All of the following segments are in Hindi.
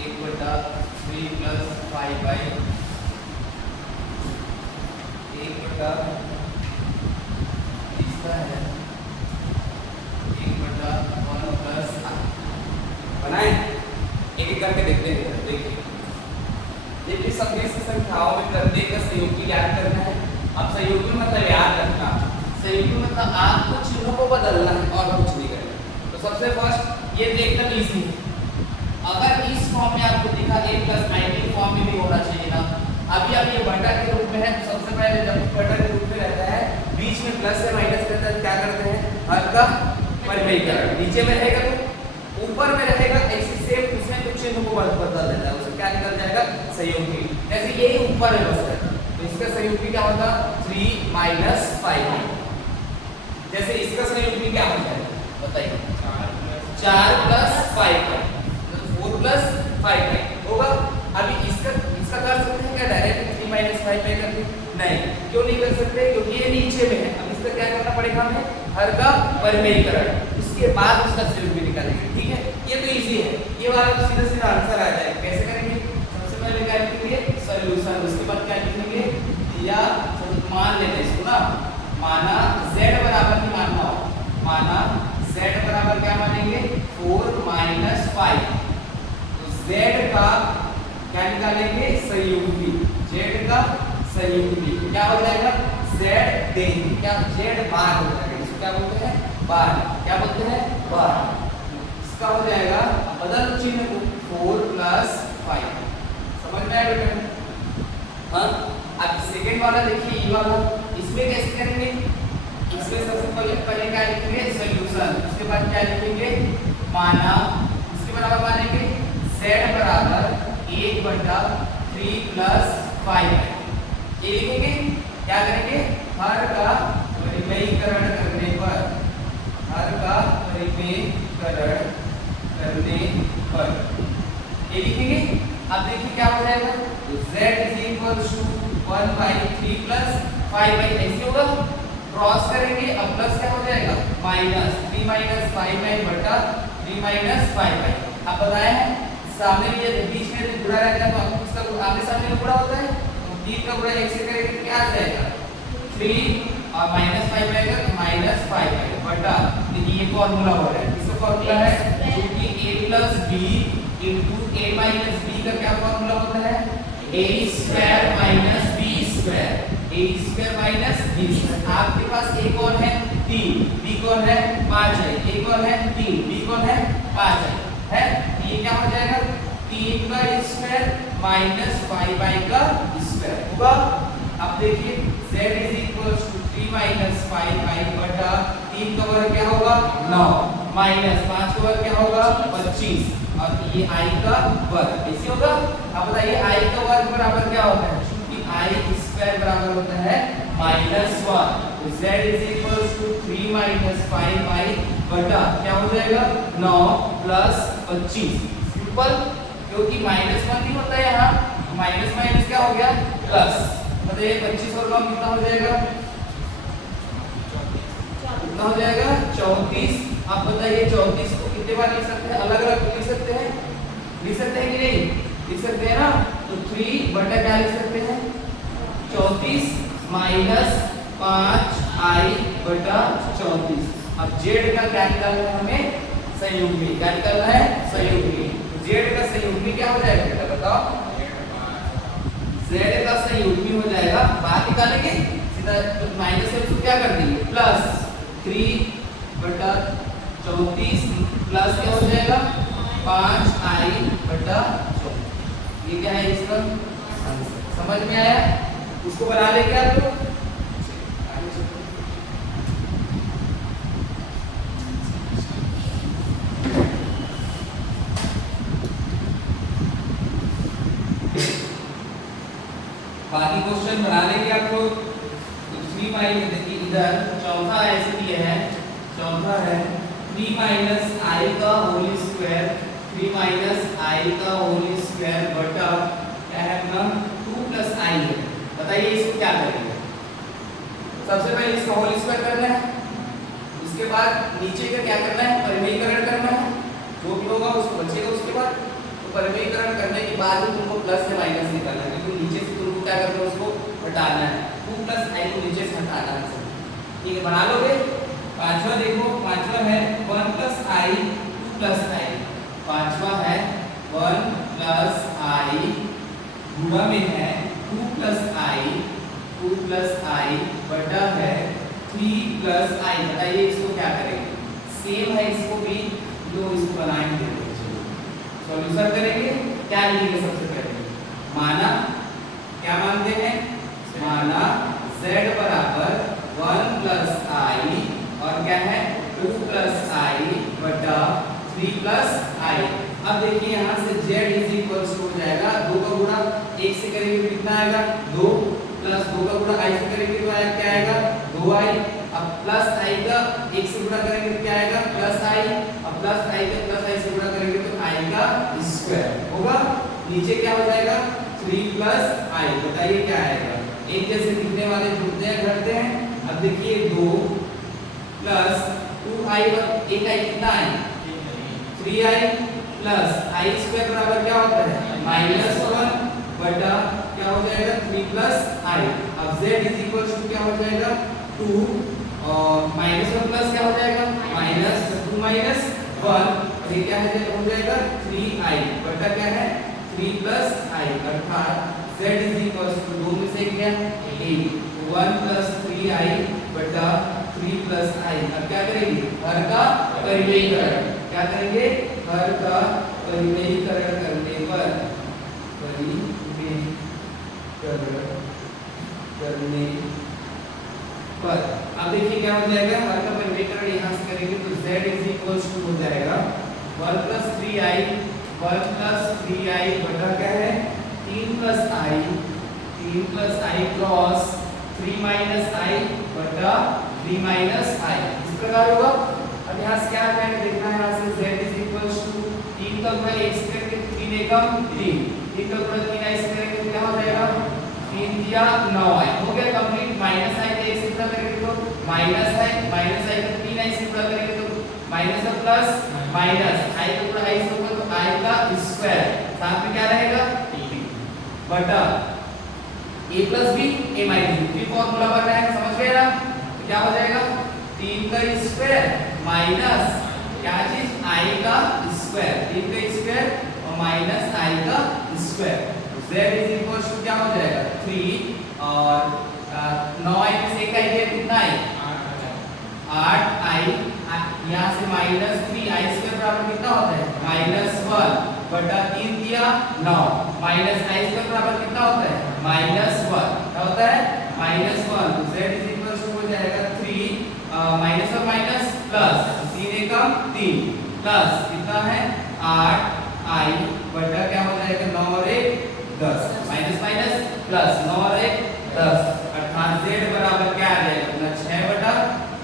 1/3 प्लस 5 बाई 1/, इसका है 1/1 प्लस बनाए। एक एक करके देखते हैं। देखिए देखिए सभी संख्याओं में प्रत्येक का संयुगी ज्ञात करना है। अब संयुगी मतलब याद रखना, संयुगी मतलब आपको चिन्हों को बदलना है और कुछ नहीं करना। तो सबसे फर्स्ट ये तो एकदम इजी है। अगर इस फॉर्म में आपको दिखा a प्लस माइनस फॉर्म में भी होना चाहिए ना। अभी आप ये बटा के रूप में है, तो सबसे पहले जब बटा के रूप में रहता है बीच में प्लस या माइनस रहता है, क्या करते हैं हर का परिमेयीकरण। नीचे में रहेगा तो ऊपर में रहेगा ऐसे सेम, उसमें कुछ चिन्ह को बदल देता है, उससे क्या निकल जाएगा संयुगी। जैसे ये ऊपर है बस है, तो इसका संयुगी क्या होगा 3 माइनस 5। जैसे इसका संयुगी क्या हो जाएगा बताइए 4 प्लस 5 4 प्लस 5 होगा। अभी इसका कर सकते हैं क्या डायरेक्ट 3 माइनस 5 करके? नहीं, क्यों नहीं कर सकते? क्योंकि ये नीचे में है। अब इसका क्या करना पड़ेगा हमें हर का परिमेयीकरण, उसके बाद उसका संयुगी निकालेंगे। ठीक है, ये तो इजी है, ये वाला सीधा सीधा आंसर आ जाएगा। कैसे करेंगे? सबसे पहले क्या लिखेंगे सॉल्यूशन, उसके बाद क्या लिखेंगे या मान लेते हैं इसको ना, माना z बराबर नहीं मानना हो, माना z बराबर क्या मानेंगे 4 माइनस 5। तो z का क्या निकालेंगे संयुगी, z का संयुगी क्या हो जाएगा z देंगे, क्या z बार हो जाएगा, इसको क्या बोलते हैं बार, क्या बोलते हैं बार। इसका हो जाएगा बदल चिन्ह को 4 प्लस 5। समझ में आया बेटा? हाँ, अब सेकंड वाला देखिए ये वाला, इसमें कैसे करेंगे? इसमें सबसे पहले क्या लिखेंगे सॉल्यूशन, उसके बाद क्या लिखेंगे माना, इसके बराबर मानेंगे z बराबर 1/3 प्लस 5। ये लिखेंगे, क्या करेंगे हर का परिमेयीकरण करने पर, हर का परिमेयीकरण करने पर ये लिखेंगे। अब देखिए क्या हो जाएगा z = 1/3 प्लस 5 ऐसे होगा, क्रॉस करेंगे। अब प्लस क्या हो जाएगा माइनस 3 माइनस 5 बटा 3 माइनस 5। अब बताया है सामने भी ये बीच में गुणा रहता है, तो आपको इसका आमने सामने गुणा होता है, तो 3 का गुणा 1 से करेंगे तो क्या आ जाएगा 3 और माइनस 5 रहेगा तो माइनस 5 बटा, ये फॉर्मूला हो रहा है। इसका फॉर्मूला है क्योंकि a plus b into a minus b का क्या फॉर्मूला होता है a square minus b square, a square minus b square. आपके पास a कौन है 3, b कौन है 5 है, a कौन है 3, b कौन है 5 है। ये क्या हो जाएगा 3 का स्क्वायर माइनस 5 का स्क्वायर होगा। अब देखिए z = 3 माइनस 5 बटा 3 का वर्ग क्या होगा 9 माइनस 5 का वर्ग क्या होगा 25 और ये i का वर्ग ऐसे होगा। अब बताइए i का वर्ग बराबर क्या होता है, क्योंकि i स्क्वायर बराबर होता है -1, तो z = 3 माइनस 5 बटा क्या हो जाएगा 9 प्लस 25। सिंपल, क्योंकि -1 नहीं होता है यहाँ, माइनस माइनस क्या हो गया प्लस, मतलब ये 25 और कम कितना हो जाएगा, कितना हो जाएगा 34। आप बताइए 34 को कितने बार लिख सकते हैं, अलग अलग लिख सकते हैं, लिख सकते हैं कि नहीं लिख सकते हैं ना। तो 3 बटा क्या लिख सकते हैं 34 माइनस 5i बटा 34। अब z का क्या निकालना है हमें संयुगी, क्या निकालना है संयुगी। z का संयुगी क्या हो जाएगा बेटा बताओ, z का संयुगी हो जाएगा, बाहर निकालेंगे सीधा माइनस से उसको क्या कर देंगे प्लस 3 बटा 34 प्लस क्या हो जाएगा 5i बटा 34। ये क्या है इसका आंसर, समझ में आया? उसको बना ले क्या तो बाकी क्वेश्चन बना लेंगे आप लोग। दूसरी माइनस देखिए इधर चौथा ऐसे दिया है, चौथा है 3 माइनस i का होल स्क्वायर, 3 माइनस i का होल स्क्वायर बटा क्या है अपना 2 प्लस i है। बताइए इसको क्या करेंगे? सबसे पहले इसका होल स्क्वायर करना है, उसके बाद नीचे का क्या करना है परिमेयीकरण करना है, जो भी होगा उसको बचेगा उसके बाद। तो तो परिमेयीकरण करने के बाद ही तुमको प्लस से माइनस निकालना है, क्योंकि नीचे से तुमको क्या करना है, उसको हटाना है। 2 प्लस आई को नीचे से हटाना है। ठीक है, बना लोगे। पांचवा देखो, पांचवा है 1 प्लस आई 2 प्लस आई। पांचवा है 1 प्लस आई गुणा में है 2 प्लस आई, 2 प्लस आई बटा है 3 प्लस आई। बताइए इसको क्या करेंगे, सेम है इसको भी, जो इसको बनाएंगे सॉल्यूशन करेंगे। क्या लिखेंगे सबसे पहले, माना क्या मानते हैं, माना z बराबर 1 प्लस आई और क्या है 2 प्लस आई बटा 3 प्लस आई। अब देखिए यहाँ से z इज इक्वल टू हो जाएगा 2 का गुणा 1 से करेंगे तो कितना आएगा 2, प्लस 2 का गुणा i से करेंगे तो आएगा क्या आएगा 2i। अब प्लस i का 1 से गुणा करेंगे तो क्या आएगा प्लस i। अब प्लस i का प्लस i से गुणा करेंगे तो i का स्क्वायर होगा। नीचे क्या हो जाएगा 3 प्लस i। बताइए क्या आएगा, एक जैसे दिखने वाले जुड़ते हैं घटते हैं। अब देखिए 2 प्लस 2i और 1i कितना है 3i प्लस i स्क्वायर बराबर क्या होता है -1 बटा क्या हो जाएगा 3 प्लस i। अब z इज इक्वल टू क्या हो जाएगा 2 और -1 प्लस क्या हो जाएगा -2 -1 और ये क्या है हो जाएगा 3i बटा क्या है 3 प्लस i। अर्थात z इज इक्वल टू 2 में से क्या 1 प्लस 3i बटा 3 प्लस i। अब क्या करेंगे हर का परिमेयीकरण, क्या करेंगे हर का परिमेयीकरण करने पर, परिमेयीकरण करने पर अब देखिए क्या हो जाएगा, हर का परिमेयीकरण यहाँ से करेंगे तो z इज इक्वल टू हो जाएगा 1 प्लस 3i बटा क्या है 3 plus i cross 3 minus i बटा 3 माइनस i। इस प्रकार होगा। अब यहाँ से क्या है देखना है, यहाँ से z इज इक्वल टू 3 का गुणा 1 से करके 3 एकम 3, 3 का गुणा 3i से करेंगे तो क्या हो जाएगा 3 दिया 9i हो गया कंप्लीट। माइनस i का 1 से गुणा करेंगे तो माइनस i का 3i से गुणा करेंगे तो माइनस का प्लस माइनस i का गुणा i से होगा तो i का स्क्वायर, साथ में क्या रहेगा बटा a plus b a minus b formula बन रहा है, समझ गए ना। तो क्या हो जाएगा 3 का स्क्वायर माइनस क्या चीज i का स्क्वायर, 3 का स्क्वायर और माइनस i का square. z is equal to क्या हो जाएगा 3 और 9i में से का ये कितना है 8i, यहाँ से माइनस 3i स्क्वायर बराबर कितना होता है -1 बटा 3 दिया 9 माइनस i स्क्वायर बराबर कितना होता है -1, क्या होता है -1। तो z इज इक्वल टू हो जाएगा 3 माइनस और माइनस प्लस 3 एकम 3 प्लस कितना है 8i बटा क्या हो जाएगा 9 और 1 10 माइनस माइनस प्लस 9 और 1 10। अर्थात z बराबर क्या आ जाएगा अपना 6 बटा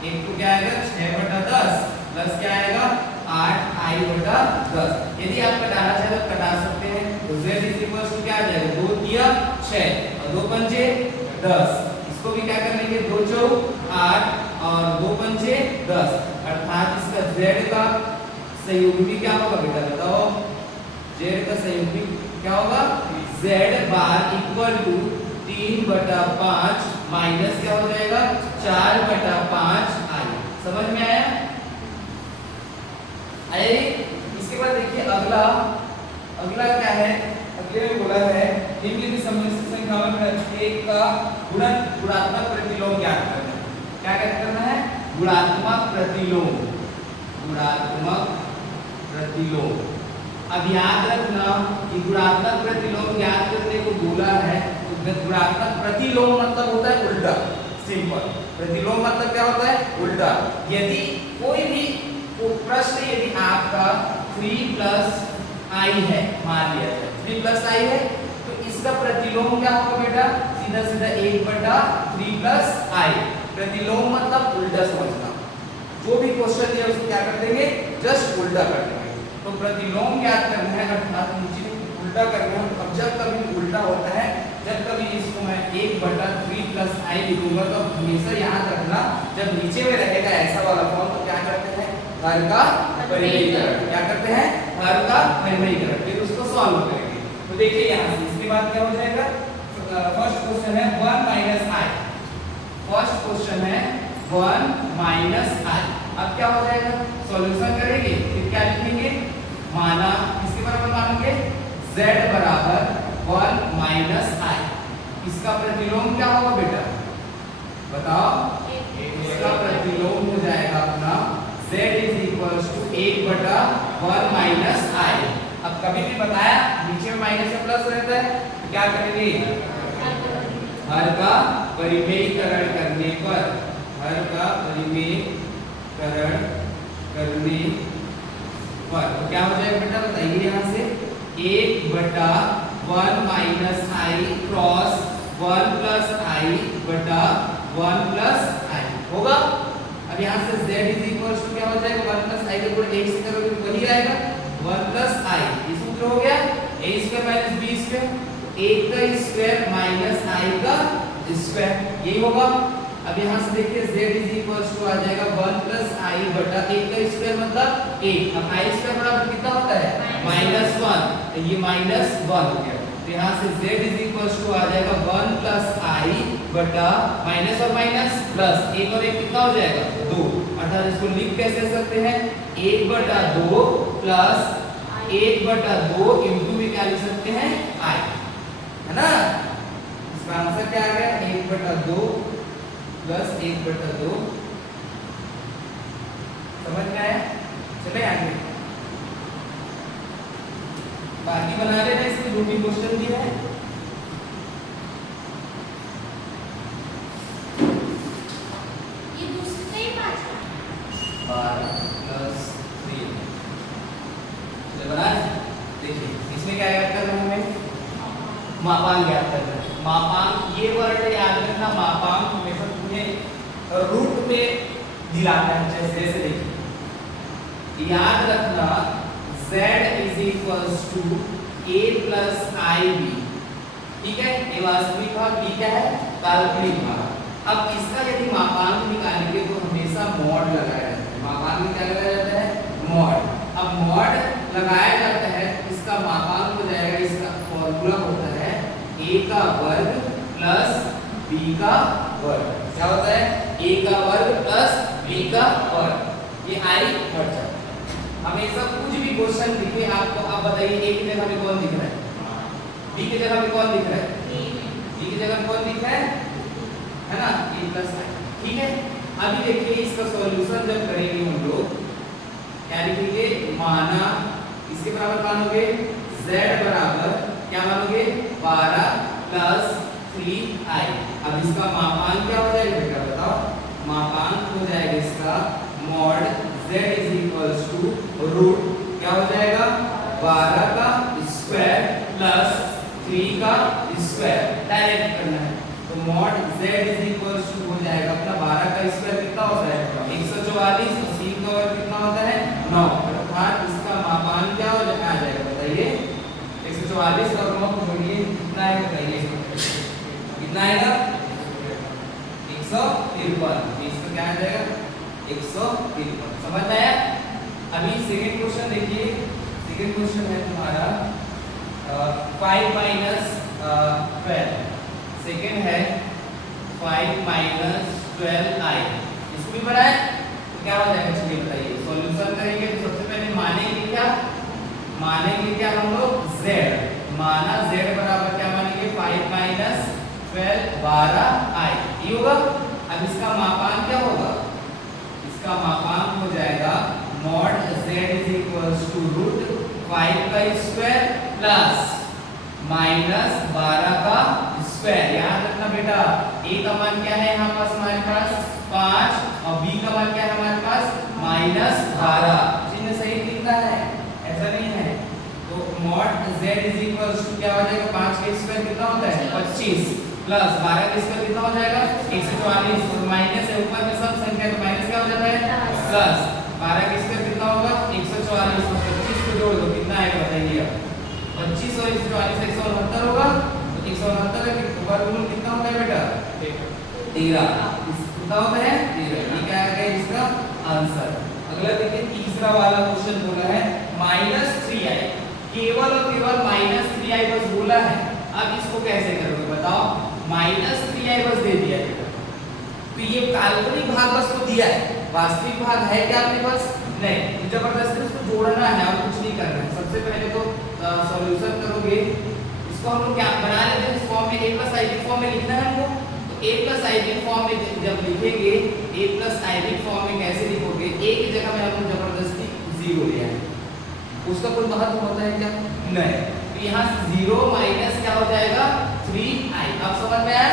1 तो क्या आएगा 6 बटा 10 प्लस क्या आएगा 8i बटा 10। यदि आप घटाना चाहे तो घटा सकते हैं। तो z इज इक्वल टू क्या आ जाएगा 2 दिया 6 और 2 पंजे 10, इसको भी क्या कर लेंगे 2 चौक 8 और 2 पंजे 10। अर्थात इसका z का संयुग्मी क्या होगा बेटा बताओ, z का संयुग्मी क्या होगा z बार इक्वल टू 3 बटा 5 माइनस क्या हो जाएगा 4 बटा 5 i। समझ में आया? इसके बाद देखिए अगला क्या है, अगले में बोला है निम्नलिखित सम्मिश्र संख्याओं में एक का गुणात्मक प्रतिलोम ज्ञात करना है। क्या ज्ञात करना है गुणात्मक प्रतिलोम, गुणात्मक प्रतिलोम। अब याद रखना कि गुणात्मक प्रतिलोम ज्ञात करने को बोला है तो गुणात्मक प्रतिलोम मतलब होता है उल्टा, सिंपल। प्रतिलोम मतलब क्या होता है उल्टा। यदि कोई भी प्रश्न यदि आपका 3 प्लस i है, मान लिया जाए 3 प्लस i है, तो इसका प्रतिलोम क्या होगा बेटा सीधा सीधा 1 बटा 3 प्लस i। प्रतिलोम मतलब उल्टा समझना, जो भी क्वेश्चन दिया उसको क्या कर देंगे जस्ट उल्टा कर देंगे। तो प्रतिलोम ज्ञात करना है अर्थात नीचे उल्टा करना है। अब जब कभी उल्टा होता है, जब कभी इसको मैं 1 बटा 3 प्लस i लिखूंगा तो हमेशा याद रखना जब नीचे में रहेगा ऐसा वाला फॉर्म तो क्या करते हैं हर का परिमेयीकरण, क्या करते हैं हर का परिमेयीकरण। फिर उसको सॉल्व करेंगे। तो देखिए यहाँ से इसके बाद क्या हो जाएगा, फर्स्ट क्वेश्चन है 1 माइनस आई। फर्स्ट क्वेश्चन है 1 माइनस आई। अब क्या हो जाएगा, सॉल्यूशन करेंगे, फिर क्या लिखेंगे, माना किसके बराबर मानेंगे, z बराबर 1 माइनस आई। इसका प्रतिलोम क्या होगा बेटा, बताओ, इसका प्रतिलोम हो जाएगा अपना z is equals to 1/1 minus i. अब कभी भी बताया नीचे में माइनस या प्लस रहता है, तो क्या करेंगे, हर का परिमेयीकरण करने पर, हर का परिमेयीकरण करने पर तो क्या हो जाएगा बेटा, बताइए यहाँ से 1/1 माइनस आई क्रॉस 1 प्लस आई बटा 1 प्लस आई होगा। अब यहाँ से z इज इक्वल्स टू क्या हो जाएगा, 1 प्लस आई के गुणा 1 से करोगे तो वही आएगा 1 प्लस आई। ये सूत्र हो गया a square minus b square, 1 का स्क्वायर माइनस आई का स्क्वायर, यही होगा। अब यहाँ से देखिए z इज इक्वल्स टू आ जाएगा 1 प्लस आई बटा 1 का स्क्वायर मतलब 1। अब आई स्क्वायर बराबर कितना होता है, -1, तो ये -1 हो गया। तो यहाँ से z इज इक्वल्स टू आ जाएगा 1 प्लस आई बटा माइनस और माइनस प्लस 1 और 1 कितना हो जाएगा 2। अर्थात इसको लिख कैसे सकते हैं, 1/2 प्लस 1/2 इंटू भी क्या लिख सकते हैं आई, है ना। इसका आंसर क्या आ गया, 1/2 प्लस 1/2। समझ में आया, चले आगे बाकी बना लेना, इसमें 2-3 क्वेश्चन दिया है। ये दूसरे से ही 12 प्लस 3 चलो बना। देखिए इसमें क्या याद करना है, हमें मापांक याद करना है। मापांक ये वर्ड याद रखना, मापांक हमेशा तुम्हें रूट पे दिलाता है। जैसे देखिए याद रखना z is equals to a plus ib, ठीक है, ये वास्तविक भाग, b क्या है, काल्पनिक भाग। अब इसका यदि मापांक निकालेंगे तो हमेशा मॉड लगाया जाता है। मापांक में क्या लगाया जाता है, मॉड। अब मॉड लगाया जाता है, इसका मापांक हो जाएगा, इसका फॉर्मूला होता है a का वर्ग प्लस b का वर्ग। क्या होता है, a का वर्ग प्लस b का वर्ग, ये i बढ़ जाता है। हमेशा कुछ भी क्वेश्चन दिखे आपको, आप बताइए a की जगह में कौन दिख रहा है, b की जगह में कौन दिख रहा है, b की जगह में कौन दिख रहा है ना, a प्लस i, ठीक है। अभी देखिए इसका सॉल्यूशन जब करेंगे हम लोग क्या लिखेंगे, माना इसके बराबर मानोगे z बराबर क्या मानोगे 12 प्लस 3i। अब इसका मापांक क्या हो जाएगा बेटा, बताओ, मापांक हो जाएगा इसका mod z is equals to root क्या हो जाएगा 12 का स्क्वायर प्लस 3 का स्क्वायर, डायरेक्ट करना है। तो mod z is equals to हो जाएगा अपना 12 का स्क्वायर कितना होता है 144 और 3 का वर्ग कितना होता है 9। अर्थात इसका मापांक क्या हो जाएगा, बताइए 144 और 9 को जोड़िए कितना है, बताइए कितना आएगा 153। इसका क्या आ जाएगा 153। समझ में आया। अभी सेकंड क्वेश्चन देखिए, सेकंड क्वेश्चन है तुम्हारा 5 माइनस 12। सेकंड है 5 माइनस 12i। इसको भी बनाए तो क्या हो जाएगा, चलिए बताइए। सॉल्यूशन करेंगे तो सबसे पहले मानेंगे क्या हम लोग z। माना z बराबर क्या मानेंगे 5 माइनस 12 12i, ये होगा। अब इसका मापांक क्या होगा, इसका मापांक हो जाएगा mod z is equals to root 5 का स्क्वायर प्लस माइनस 12 का स्क्वायर। याद रखना बेटा a का मान क्या है यहाँ पास हमारे पास 5 और b का मान क्या है हमारे पास -12। चिन्ह सही लिखना है, ऐसा नहीं है। तो mod z is equals to क्या हो जाएगा 5 का स्क्वायर कितना होता है 25 प्लस 12 का स्क्वायर कितना हो जाएगा 144 और माइनस है ऊपर में सब संख्या तो माइनस क्या हो जाता है प्लस 12 का स्क्वायर कितना होगा 144 और 25 को जोड़ दो कितना आएगा बताइए। 25 और 144 169 होगा, तो 169 का वर्गमूल कितना होता है बेटा 13। कितना होता है 13। ये क्या आ गया इसका आंसर। अगला देखिए तीसरा वाला क्वेश्चन बोला है -3i। केवल और केवल 3i बस बोला है, अब इसको कैसे करोगे बताओ? -3i बस दे दिया है, तो ये काल्पनिक भाग बस को दिया है, वास्तविक भाग है क्या आपके पास? नहीं, तो जबरदस्ती उसको जोड़ना है और कुछ नहीं करना है। सबसे पहले तो सॉल्यूशन करोगे, इसको हम लोग क्या बना लेते हैं इस फॉर्म में, a प्लस i फॉर्म में लिखना है हमको, तो a प्लस i फॉर्म में जब लिखेंगे, a प्लस i फॉर्म में कैसे लिखोगे? a की जगह में हम लोग जबरदस्ती 0 लिया है, उसका कोई महत्व होता है क्या? नहीं, तो यहाँ से 0 माइनस क्या हो जाएगा? 3i। अब समझ में आया?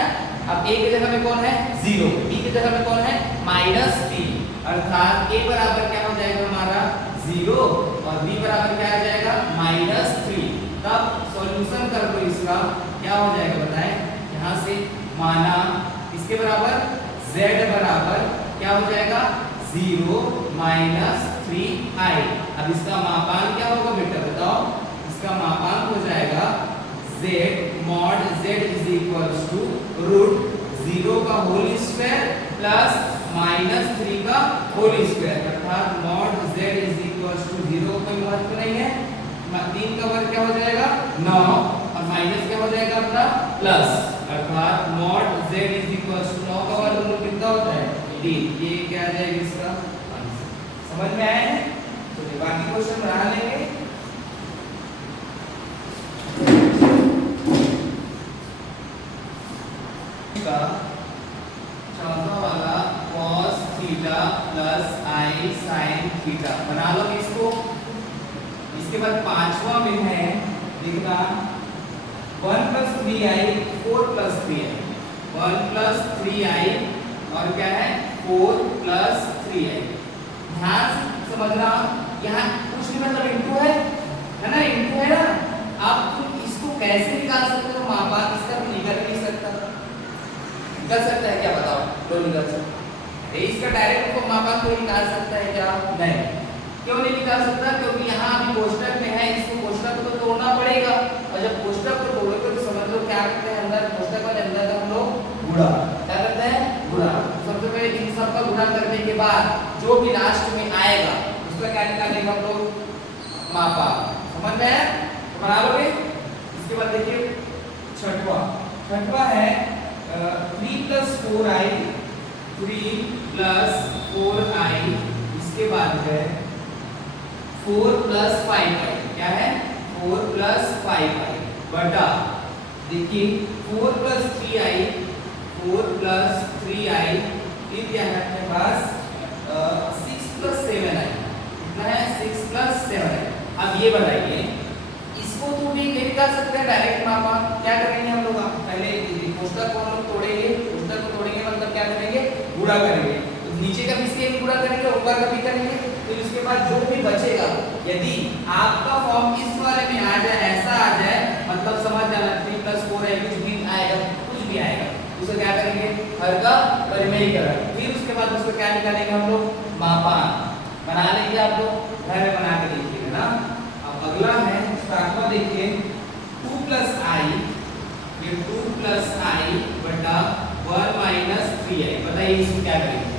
अब a की जगह में कौन है? 0, b की जगह में कौन है? -3, अर्थात a बराबर क्या हो जाएगा हमारा? 0 और b बराबर क्या आ जाएगा? -3। तब सॉल्यूशन कर दो इसका, क्या हो जाएगा बताएं? यहाँ से माना इसके बराबर z बराबर क्या हो जाएगा? 0 - 3i। अब इसका मापांक क्या होगा बेटा बताओ? इसका मापांक हो जाएगा z mod z = √0 का होल स्क्वायर प्लस -3 का होल स्क्वायर, अर्थात mod z = 0 कोई महत्व नहीं है, 3 का वर्ग क्या हो जाएगा? 9 और माइनस क्या हो जाएगा अपना? प्लस, अर्थात mod z = 9 का वर्ग कितना होता है? 3। ये क्या आ जाएगा इसका आंसर? समझ में आया है? तो बाकी क्वेश्चन बना लेंगे। चौथा वाला cos theta plus i sin theta बना लो इसको। इसके बाद पांचवा में है, देखना 1 + 3i 4 + 3i, 1 + 3i और क्या है? 4 + 3i। ध्यान से समझना, यहाँ कुछ नहीं मतलब इंटू है ना, इंटू है ना। अब तुम इसको कैसे निकाल सकते हो? मापांक इसका तो निकल नहीं सकता, निकल सकता है क्या बताओ? तो निकल सकता है, इसका डायरेक्ट को मापांक को निकाल सकता है क्या? नहीं। क्यों नहीं निकाल सकता? क्योंकि यहाँ अभी कोष्ठक में है, इसको कोष्ठक को तोड़ना पड़ेगा, और जब कोष्ठक को तोड़ोगे तो समझ लो क्या करते हैं, अंदर कोष्ठक वाले अंदर का हम लोग गुणा क्या करते हैं? गुणा। सबसे पहले इन सब का गुणा करने के बाद जो भी लास्ट में आएगा उसका क्या निकालेंगे हम लोग? मापांक। समझ में आया? तो बना लोगे। इसके बाद देखिए छठवा है 3 + 4i, 3 + 4i। इसके बाद है 4 + 5i, क्या है? 4 + 5i बटा, देखिए 4 + 3i, 4 + 3i, फिर क्या है अपने पास 6 + 7i, कितना है? 6 + 7i। अब ये बताइए, इसको तो भी निकाल सकते हैं डायरेक्ट मापांक। क्या करेंगे हम लोग? पहले कोष्ठक को हम लोग तोड़ेंगे, कोष्ठक को तोड़ेंगे मतलब क्या करेंगे? गुणा करेंगे, तो नीचे का भी सेम गुणा करेंगे, ऊपर का भी करेंगे। फिर उसके बाद जो भी बचेगा, यदि आपका फॉर्म इस वाले में आ जाए, ऐसा आ जाए, मतलब समझ जाना 3 + 4i कुछ भी आएगा, कुछ भी आएगा, उसको क्या करेंगे? हर का परिमेयीकरण। फिर उसके बाद उसको क्या निकालेंगे हम लोग? मापांक। बना लेंगे, आप लोग घर में बना के देखिएगा ना। अब अगला है सातवां, देखिए 2 + i, ये 2 + i बटा 1 - 3i। बताइए इसको क्या करेंगे?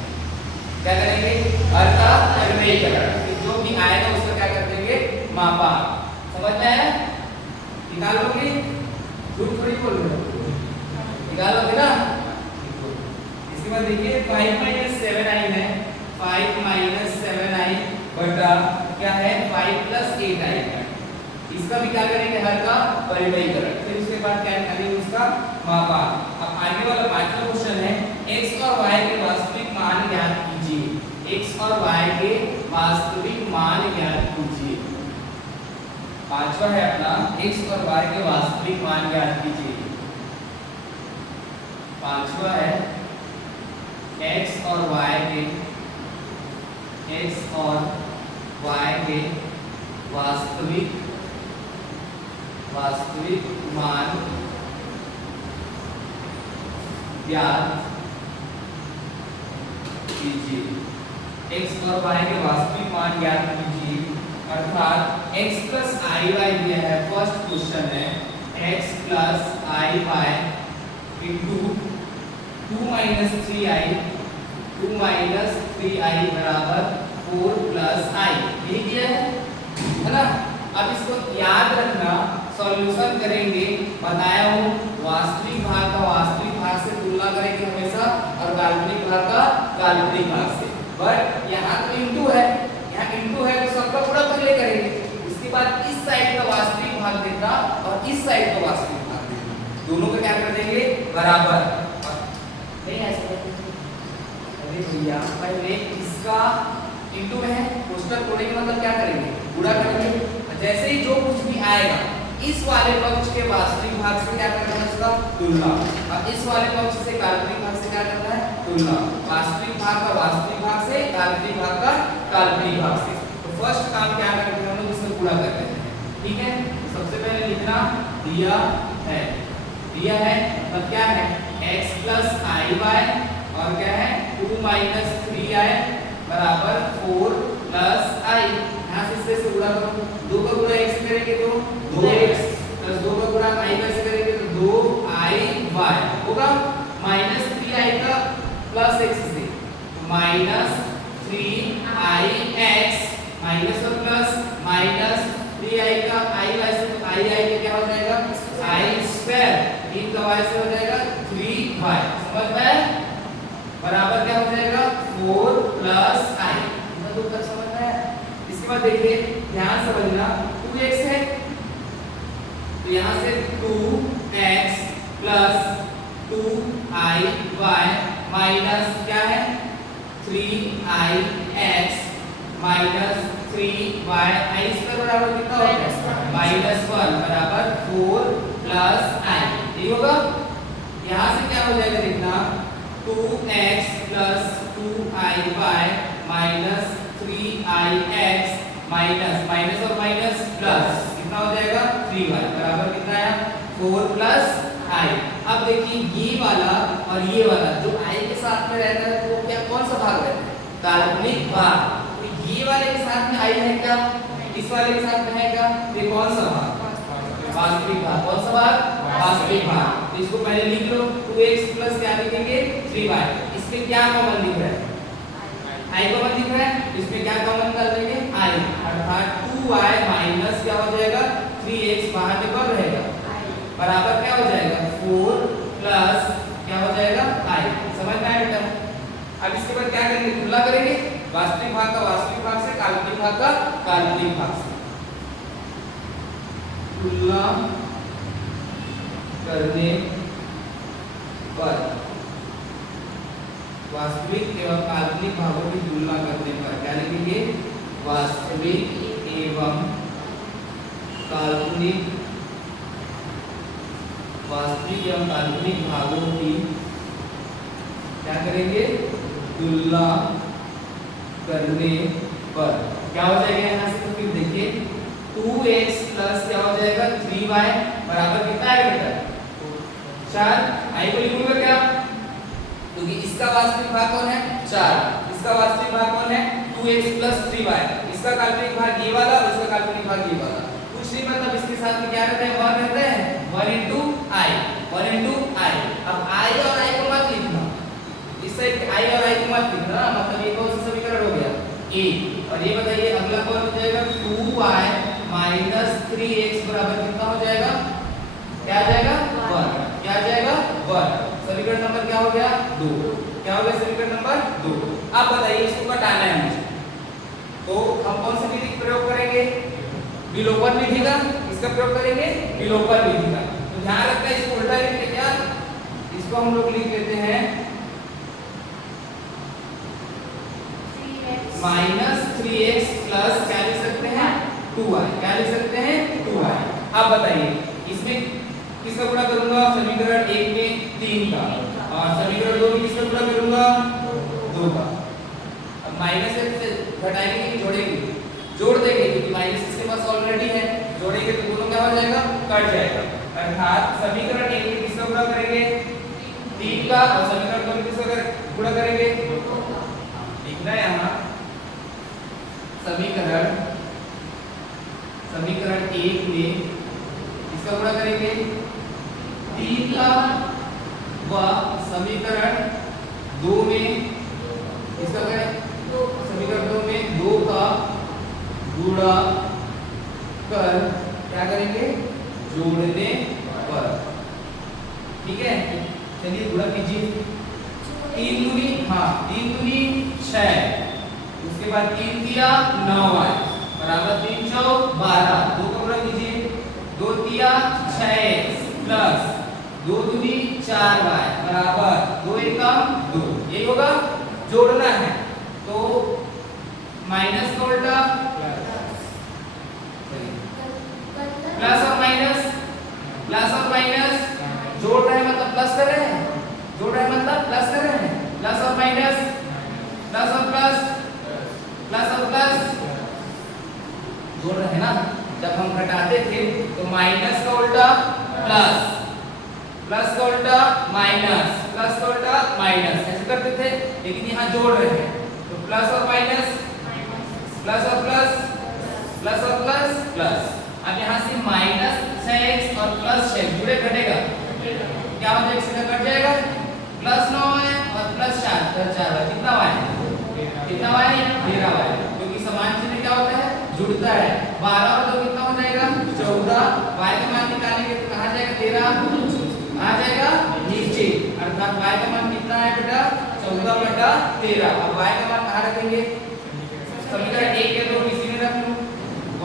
क्या करेंगे? हर का परिमेयीकरण। जो भी आएगा उसका क्या कर देंगे? मापांक। समझ में आया? निकालोगे? झूठ थोड़ी बोल रहे हो, निकालोगे ना। इसके बाद देखिए 5 - 7i है, 5 - 7i बटा क्या है? 5 + 8i। इसका भी क्या करेंगे? हर का परिमेयीकरण। फिर उसके बाद क्या करेंगे? उसका मापांक। अब आगे वाला पांचवा क्वेश्चन है, x और y के वास्तविक मान ज्ञात कीजिए। x और y के वास्तविक मान ज्ञात कीजिए। पांचवा है अपना, x और y के वास्तविक मान ज्ञात कीजिए। पांचवा है x और y के वास्तविक मान ज्ञात कीजिए। x और y के वास्तविक मान ज्ञात कीजिए, अर्थात x + iy दिया है, फर्स्ट क्वेश्चन है x + iy into 2 - 3i, 2 - 3i बराबर 4 + i, यही दिया है ना। अब इसको याद रखना, सॉल्यूशन करेंगे, बताया हूँ वास्तविक भाग का वास्तविक भाग से तुलना करेंगे हमेशा और काल्पनिक भाग का काल्पनिक भाग से। बट यहाँ तो इंटू है, यहाँ इंटू है तो सबका पूरा पहले करेंगे, उसके बाद इस साइड का वास्तविक भाग देखना और इस साइड का वास्तविक भाग देखना, दोनों को क्या कर देंगे बराबर। नहीं ऐसा अरे भैया पहले इसका इंटू में है, कोष्ठक तोड़ेंगे मतलब क्या करेंगे गुणा करेंगे। जैसे ही जो कुछ भी आएगा इस वाले पक्ष के वास्तविक भाग से क्या करना है उसका तुलना, और इस वाले पक्ष से काल्पनिक भाग से क्या करना है तुलना, वास्तविक भाग का वास्तविक भाग से काल्पनिक भाग का काल्पनिक भाग से। तो फर्स्ट काम क्या करते हैं हम लोग इसको पूरा करते हैं, ठीक है। तो सबसे पहले लिखना दिया है मतलब क्या है x प्लस आई वाई और क्या है 2 माइनस 3i बराबर 4 प्लस आई। यहाँ से इससे गुणा करो, 2 का गुणा x से करेंगे तो 2x प्लस 2 का गुणा i कैसे करेंगे तो 2i होगा, माइनस 3i का प्लस x से माइनस 3ix माइनस और प्लस माइनस 3i का i से तो i का क्या हो जाएगा i स्क्वायर, 3 का y से हो जाएगा 3y, समझ में बराबर क्या हो जाएगा 4 प्लस i, तो उत्तर समझ में आया। इसके बाद देखिए ध्यान समझना 2x है तो यहाँ से 2x प्लस 2iy माइनस क्या है 3ix minus 3y i square बराबर कितना होता है -1 बराबर 4 प्लस i, ये होगा। यहाँ से क्या हो जाएगा देखना 2x plus 2iy minus 3ix minus minus और माइनस प्लस कितना हो जाएगा 3y बराबर कितना है 4 प्लस i। अब देखिए ये वाला और ये वाला जो i के साथ में रहता है वो क्या कौन सा भाग रहता है काल्पनिक भाग, तो ये वाले के साथ में i है क्या, इस वाले के साथ में है क्या, ये कौन सा भाग वास्तविक भाग, कौन सा भाग वास्तविक भाग। तो इसको पहले लिख लो 2x प्लस क्या लिखेंगे 3y, इसमें क्या कॉमन दिख रहा है i कॉमन दिख रहा है, इसमें क्या कॉमन कर देंगे i, अर्थात 2y माइनस क्या हो जाएगा 3x बाहर निकल रहेगा बराबर क्या हो जाएगा 4 प्लस क्या हो जाएगा i, समझ में आया बेटा। अब इसके बाद क्या करेंगे तुलना करेंगे वास्तविक भाग का वास्तविक भाग से काल्पनिक भाग का काल्पनिक भाग से, तुलना करने पर वास्तविक एवं काल्पनिक भागों की तुलना करने पर क्या लिखेंगे वास्तविक एवं काल्पनिक भागों की क्या करेंगे तुलना करने पर क्या हो जाएगा यहाँ से, तो फिर देखिए 2x प्लस क्या हो जाएगा 3y बराबर कितना है बेटा 4, i को लिखूंगा क्या क्योंकि इसका वास्तविक भाग कौन है 4, इसका वास्तविक भाग कौन है 2x प्लस 3y, इसका काल्पनिक भाग ये वाला और इसका काल्पनिक भाग ये वाला, कुछ नहीं मतलब इसके साथ में क्या रहता है 1 रहता है 1 into i, 1 into i। अब i और i को मत लिखना, इस साइड i और i को मत लिखना, मतलब ये कौन सा समीकरण हो गया a, और ये बताइए अगला कौन हो जाएगा 2y माइनस 3x बराबर कितना हो जाएगा, क्या आ जाएगा 1, क्या आ जाएगा 1, समीकरण नंबर क्या हो गया 2, क्या हो गया समीकरण नंबर 2। अब बताइए इसको घटाना है मुझे, तो हम कौन सी विधि प्रयोग करेंगे विलोपन विधि का, इसका प्रयोग करेंगे विलोपन विधि का। तो ध्यान रखना इसको उल्टा लिखते क्या, इसको हम लोग लिख लेते हैं -3x प्लस क्या लिख सकते हैं 2y, क्या लिख सकते हैं 2y। अब बताइए इसमें किसका गुणा करूंगा समीकरण 1 में 3 का और समीकरण 2 में किसका गुणा करूंगा 2 का। अब माइनस से घटाएंगे कि जोड़ेंगे, जोड़ देंगे क्योंकि माइनस इसके पास ऑलरेडी है, जोड़ेंगे तो दोनों क्या हो जाएगा कट जाएगा, अर्थात समीकरण 1 में किसका गुणा करेंगे 3 का और समीकरण 2 में किसका गुणा करेंगे, लिखना है यहाँ समीकरण 1 में किसका गुणा करेंगे 3 का व समीकरण 2 में किसका करें समीकरण 2 में 2 का गुणा कर क्या करेंगे जोड़ने पर। ठीक है, चलिए गुणा कीजिए। 3 दूनी 6, उसके बाद 3 दिया 9 आए बराबर 3 चौक 12, 2 का गुणा कीजिए। 2 दिया 6x प्लस 2 दूनी 4y बराबर 2 एकम 2। यही होगा, जोड़ना है तो माइनस का उल्टा प्लस और माइनस, प्लस और माइनस, जोड़ रहे हैं मतलब प्लस कर रहे हैं, जोड़ रहे हैं मतलब प्लस कर रहे हैं, प्लस और माइनस, प्लस और प्लस, प्लस और प्लस, जोड़ रहे हैं ना। जब हम घटाते थे तो माइनस का उल्टा प्लस, प्लस का उल्टा माइनस, प्लस का उल्टा माइनस, ऐसे करते थे। लेकिन यहाँ जोड़ रहे हैं तो प्लस और माइनस, प्लस और प्लस, प्लस और प्लस, प्लस। अब यहाँ से माइनस 6x और प्लस 6 जुड़े घटेगा, क्या हो जाएगा, सीधा कट जाएगा। प्लस 9 है और प्लस 4, 4 है, कितना y है, कितना y है, 13 y, क्योंकि समान चिन्ह क्या होता है, जुड़ता है। 12 और 2 कितना हो जाएगा, 14, y का मान निकालेंगे तो कहाँ जाएगा, 13 आ जाएगा नीचे, अर्थात y का मान कितना है बेटा, 14/13। अब y का मान कहाँ रखेंगे, समीकरण 1 के 2 किसी में रख लो।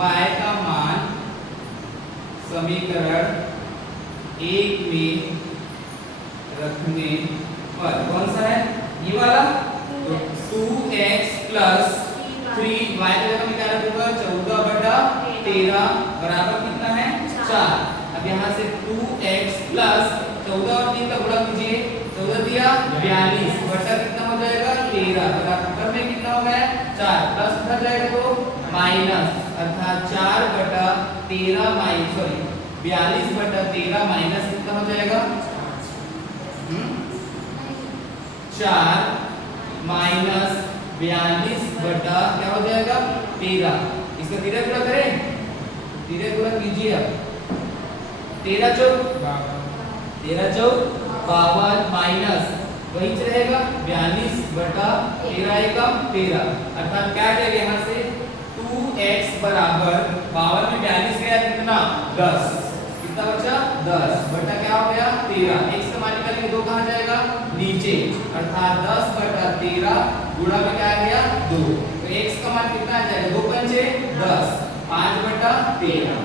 y का मान समीकरण 1 में रखने पर कौन सा है, ये वाला, तो 2x प्लस 3 y का जगह निकाला होगा 14/13 बराबर कितना है, 4। अब यहाँ से 2x प्लस 14 और 3 का गुणा कीजिए, 14 दिया 42 बटा कितना हो जाएगा, 13 बराबर में कितना हो गया, 4, प्लस उधर जाएगा तो माइनस, अर्थात 4/13 माइनस, सॉरी 42/13 माइनस कितना हो जाएगा, 4 माइनस 42 बटा क्या हो जाएगा, 13। इसका 13 गुणा करें, 13 गुणा कीजिए। अब 13 चौक 52 माइनस वही रहेगा 42/13 एकम 13, अर्थात क्या आ जाएगा यहाँ से 2x बराबर 52 में 42 गया कितना, 10, कितना बचा, 10 बटा क्या हो गया, 13। x का मान निकालेंगे 2 कहाँ जाएगा, नीचे, अर्थात 10/13 गुणा में क्या आ गया, 2, तो x का मान कितना आ जाएगा, 2 पंचे 10, 5/13।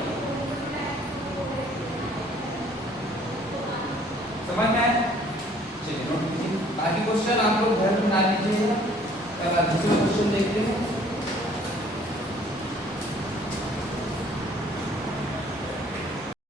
समझ में आया, चलिए नोट कीजिए। बाकी क्वेश्चन आप लोग घर में बना लीजिएगा। अब दूसरा क्वेश्चन देखते हैं।